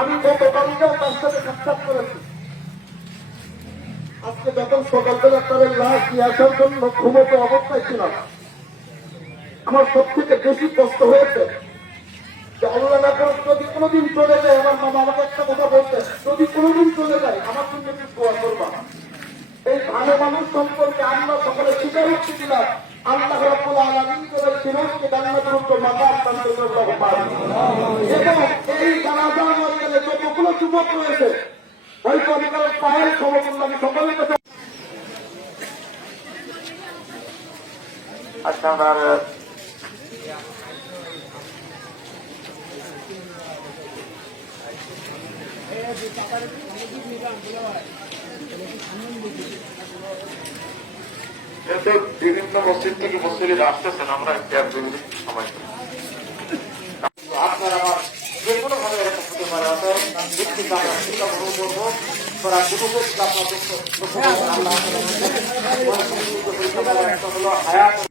আমি গতকালকেও তার সাথে সাক্ষাৎ করেছি। আজকে যখন সকালবেলা তাদের লাশ নিয়ে আসার জন্য ঘুমন্ত অবস্থায় ছিলাম, আমার সব থেকে বেশি কষ্ট হয়েছে যে আল্লাহ না করে যদি কোনোদিন চলে যায়, আমার মামা আমাকে একটা কথা বলতে, যদি কোনোদিন চলে যায় আমার জন্য একটু দোয়া করবা। এই ভালো মানুষ সম্পর্কে আমরা সকলে স্বীকারোক্তি দিলাম। আল্লাহ রাব্বুল আলামিন করে ফিরোজকে জান্নাতের উত্তর মাকাম দান করবেন। এবং এই জানাজা ময়দানে যতগুলো যুবক রয়েছে, হয়তো আমি কারো পায়ের খবর আমি সকলের কাছে। আচ্ছা, আমার বিভিন্ন মসজিদ থেকে মুসলিম আসতেছেন, আমরা সময় আপনার আমার যে কোনো ভাবে এরকম হতে পারে। অতএব আমরা চিন্তা করবো আপনার